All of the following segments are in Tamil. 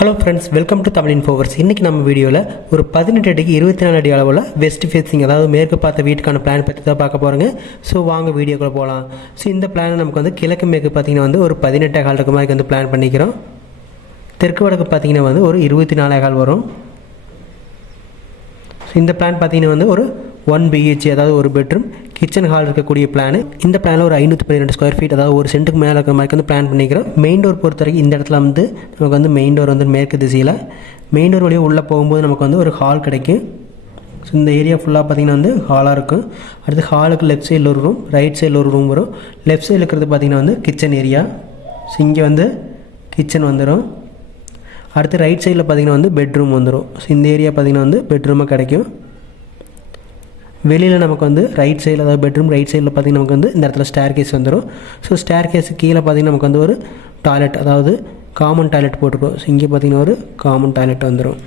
Hello friends welcome to Tamil infoverse இன்றைக்கி நம்ம வீடியோவில் ஒரு பதினெட்டு அடிக்கு இருபத்தி நாலு அடி அளவில் வெஸ்ட் ஃபேஸிங் அதாவது மேற்கு பார்த்த வீட்டுக்கான பிளான் பற்றி தான் பார்க்க போகிறோங்க ஸோ வாங்க வீடியோக்குள்ளே போகலாம் ஸோ இந்த பிளானை நமக்கு வந்து கிழக்கு மேற்கு பார்த்தீங்கன்னா வந்து ஒரு பதினெட்டே கால் இருக்க மாதிரி வந்து பிளான் பண்ணிக்கிறோம். தெற்கு வடக்கு பார்த்தீங்கன்னா வந்து ஒரு இருபத்தி நாலே கால் வரும். ஸோ இந்த பிளான் பார்த்திங்கன்னா வந்து ஒரு ஒன் பிஹெச் அதாவது ஒரு பெட்ரூம் கிச்சன் ஹால் இருக்கக்கூடிய பிளான் இந்த பிளானில் ஒரு ஐநூற்றி பன்னிரெண்டு ஸ்கொயர் ஃபீட் அதாவது ஒரு சென்ட்டுக்கு மேலே இருக்கிற மாதிரி வந்து பிளான் பண்ணிக்கிறோம். மெயின் டோர் பொறுத்த வரைக்கும் இந்த இடத்துல வந்து நமக்கு வந்து மெயின் டோர் வந்து மேற்கு திசையில். மெயின் டோர் வழியாக உள்ளே போகும்போது நமக்கு வந்து ஒரு ஹால் கிடைக்கும். ஸோ இந்த ஏரியா ஃபுல்லாக பார்த்திங்கன்னா வந்து ஹாலாக இருக்கும். அடுத்து ஹாலுக்கு லெஃப்ட் சைடில் ஒரு ரூம் ரைட் சைடில் ஒரு ரூம் வரும். லெஃப்ட் சைடில் இருக்கிறது பார்த்திங்கன்னா வந்து கிச்சன் ஏரியா ஸோ இங்கே வந்து கிச்சன் வந்துடும் அடுத்து ரைட் சைடில் பார்த்திங்கன்னா வந்து பெட்ரூம் வந்துடும் ஸோ இந்த ஏரியா பார்த்திங்கன்னா வந்து பெட்ரூமாக கிடைக்கும். வெளியில் நமக்கு வந்து ரைட் சைடில் அதாவது பெட்ரூம் ரைட் சைடில் பார்த்திங்கன்னா நமக்கு வந்து இந்த இடத்துல ஸ்டேர் கேஸ் வந்துடும் ஸோ ஸ்டேர் கேஸு கீழே பார்த்திங்கன்னா நமக்கு வந்து ஒரு டாய்லெட் அதாவது காமன் டாய்லெட் போட்டிருக்கோம். ஸோ இங்கே பார்த்திங்கன்னா ஒரு காமன் டாய்லெட் வந்துடும்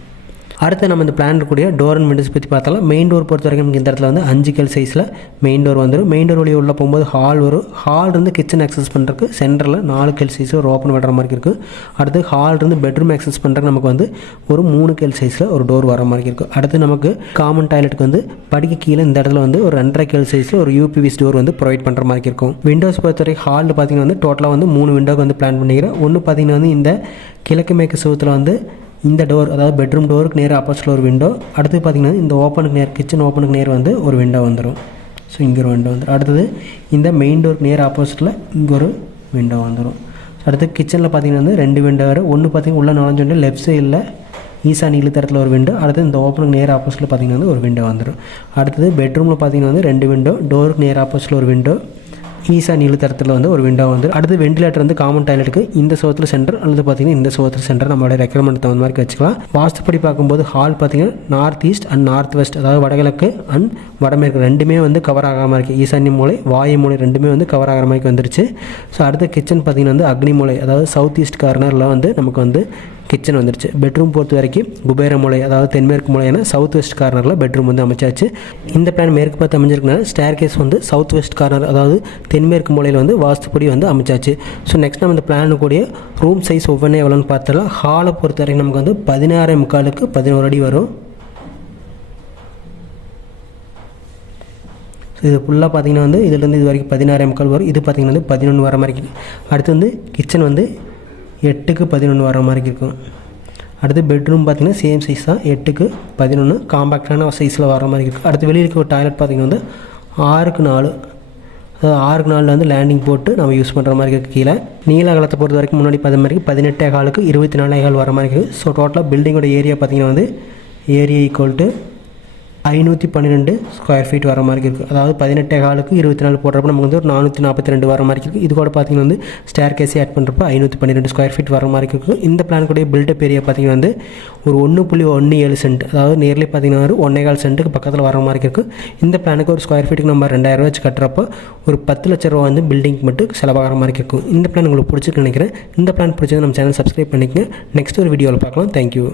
அடுத்து நம்ம இந்த பிளான் இருக்கக்கூடிய டோர் அண்ட் விண்டோஸ் பற்றி பார்த்தாலும் மெயின் டோர் பொறுத்த வரைக்கும் நமக்கு இந்த இடத்துல வந்து அஞ்சு கல் சைஸில் மெயின் டோர் வந்துடும் மெயின் டோர் வழியே உள்ளே போகும்போது ஹால் வரும். ஹால் இருந்து கிச்சன் அக்சஸ் பண்ணுறதுக்கு சென்டரில் நாலு கல் சைஸில் ஒரு ஓப்பன் விடுற மாதிரி இருக்குது அடுத்து ஹால் இருந்து பெட்ரூம் அக்சஸ் பண்ணுறதுக்கு நமக்கு வந்து ஒரு மூணு கல் சைஸில் ஒரு டோர் வர மாதிரி இருக்குது அடுத்து நமக்கு காமன் டாய்லெட்டுக்கு வந்து படிக்க கீழே இந்த இடத்துல வந்து ஒரு ரெண்டரை கல் சைஸில் ஒரு யூபிவிஸ் டோர் வந்து ப்ரொவைட் பண்ணுற மாதிரி இருக்கும். விண்டோஸ் பொறுத்த வரைக்கும் ஹாலில் பார்த்தீங்கன்னா வந்து டோட்டலாக வந்து மூணு விண்டோக்கு வந்து பிளான் பண்ணிக்கிறேன். ஒன்று பார்த்தீங்கன்னா வந்து இந்த கிழக்கு மேற்கு சுவத்தில் வந்து இந்த டோர் அதாவது பெட்ரூம் டோருக்கு நேர் ஆப்போசிட்டில் ஒரு விண்டோ அடுத்து பார்த்திங்கன்னா இந்த ஓப்பனுக்கு நேர் கிச்சன் ஓப்பனுக்கு நேர் வந்து ஒரு விண்டோ வந்துடும் ஸோ இங்கே ஒரு விண்டோ வந்துடும் அடுத்தது இந்த மெயின் டோருக்கு நேர் ஆப்போசிட்டில் இங்கே ஒரு விண்டோ வந்துடும் அடுத்து கிச்சனில் பார்த்தீங்கன்னா வந்து ரெண்டு விண்டோ வரும். ஒன்று பார்த்தீங்கன்னா உள்ள நுழைஞ்சோண்டு லெஃப்ட் சைடில் ஈசான் இழுத்தரத்தில் ஒரு விண்டோ அடுத்து இந்த ஓப்பனுக்கு நேர் ஆப்போசிட்டில் பார்த்தீங்கன்னா வந்து ஒரு விண்டோ வந்துடும் அடுத்தது பெட்ரூமில் பார்த்தீங்கன்னா வந்து ரெண்டு விண்டோ டோருக்கு நேர் ஆப்போசிட்டில் ஒரு விண்டோ ஈசான் இழுத்தரத்தில் வந்து ஒரு விண்டோ வந்து அடுத்து வெண்டிலேட்டர் வந்து காமன் டாய்லெட்டுக்கு இந்த சோத்தில் சென்டர் அல்லது பார்த்தீங்கன்னா இந்த சோத்தில் சென்டர் நம்மளோட ரெக்கமெண்ட் தகுந்த மாதிரி வச்சுக்கலாம். வாஸ்துப்படி பார்க்கும்போது ஹால் பார்த்தீங்கன்னா north east and north west அதாவது வடகிழக்கு அண்ட் வடமேற்கு ரெண்டுமே வந்து கவர் ஆகாமல் இருக்குது ஈசான்ய மூலை வாயு மூலை ரெண்டுமே வந்து கவர் ஆகிற மாதிரி வந்துருச்சு. ஸோ அடுத்த கிச்சன் பார்த்தீங்கன்னா வந்து அக்னி மூலை அதாவது சவுத் ஈஸ்ட் கார்னரில் வந்து நமக்கு வந்து கிச்சன் வந்துருச்சு. பெட்ரூம் பொறுத்த வரைக்கும் குபேர மூலை அதாவது தென்மேற்கு மூலையான சவுத் வெஸ்ட் கார்னரில் பெட்ரூம் வந்து அமைச்சாச்சு. இந்த பிளான் மேற்கு பார்த்து அமைஞ்சிருக்கனால ஸ்டேர் கேஸ் வந்து சவுத் வெஸ்ட் கார்னர் அதாவது தென்மேற்கு மூலையில் வந்து வாஸ்துப்படி வந்து அமைச்சாச்சு. ஸோ நெக்ஸ்ட் நம்ம இந்த பிளானு கூட ரூம் சைஸ் ஒவ்வொன்றே எவ்வளோன்னு பார்த்தலாம் ஹாலை பொறுத்த வரைக்கும் நமக்கு வந்து பதினாறு முக்காலுக்கு பதினோரு அடி வரும். இது ஃபுல்லாக பார்த்தீங்கன்னா வந்து இதுலேருந்து இது வரைக்கும் பதினாறு முக்கால் வரும். இது பார்த்தீங்கன்னா வந்து பதினொன்று வர மாதிரி. அடுத்து வந்து கிச்சன் வந்து எட்டுக்கு பதினொன்று வர மாதிரி இருக்கும். அடுத்து பெட்ரூம் பார்த்திங்கன்னா சேம் சைஸ் தான். எட்டுக்கு பதினொன்று காம்பேக்டான சைஸில் வர மாதிரி இருக்கும். அடுத்து வெளியில் இருக்க ஒரு டாய்லெட் பார்த்திங்கன்னா வந்து ஆறுக்கு நாலு. அதாவது ஆறுக்கு நாலில் வந்து லேண்டிங் போட்டு நம்ம யூஸ் பண்ணுற மாதிரி இருக்குது கீழே நீல அகலத்தை பொறுத்த வரைக்கும் முன்னாடி பார்த்த மாதிரி பதினெட்டே காலுக்கு இருபத்தி நாலே கால் வர மாதிரி இருக்குது ஸோ டோட்டலாக பில்டிங்கோட ஏரியா பார்த்திங்கன்னா வந்து ஏரியா ஈக்குவல் டு ஐநூற்றி பன்னிரெண்டு ஸ்கொயர் ஃபீட் வர மாதிரி இருக்குது அதாவது பதினெட்டே காலுக்கு இருபத்தி நாலு போடுறப்ப நமக்கு வந்து ஒரு நானூற்றி நாற்பத்தி ரெண்டு வர மாதிரி இருக்குது இது கூட பார்த்திங்கன்னா வந்து ஸ்டேர் கேஸே ஆட் பண்ணுறப்ப ஐநூற்றி பன்னிரெண்டு ஸ்கொயர் ஃபீட் வர மாதிரி இருக்குது இந்த பிளான் கூட பில்டப் ஏரியா பார்த்திங்கன்னா வந்து ஒரு ஒன்று புள்ளி ஒன்று ஏழு சென்ட் அதாவது நேரில் பார்த்திங்கன்னா ஒரு ஒன்றே கால் சென்ட்டுக்கு பக்கத்தில் வர மாதிரி இருக்குது இந்த பிளானுக்கு ஒரு ஸ்கொயர் ஃபீட்டுக்கு நம்ம ரெண்டாயிரம் வச்சு கட்டுறப்போ ஒரு பத்து லட்ச ரூபா வந்து பில்டிங் மட்டும் செலவாகிற மாதிரி இருக்கும் இந்த பிளான் உங்களுக்கு பிடிச்சிருக்கு நினைக்கிறேன். இந்த பிளான் பிடிச்சது நம்ம சேனல் சப்ஸ்கிரைப் பண்ணிக்கங்க. நெக்ஸ்ட் ஒரு வீடியோவில் பார்க்கலாம். தேங்க்யூ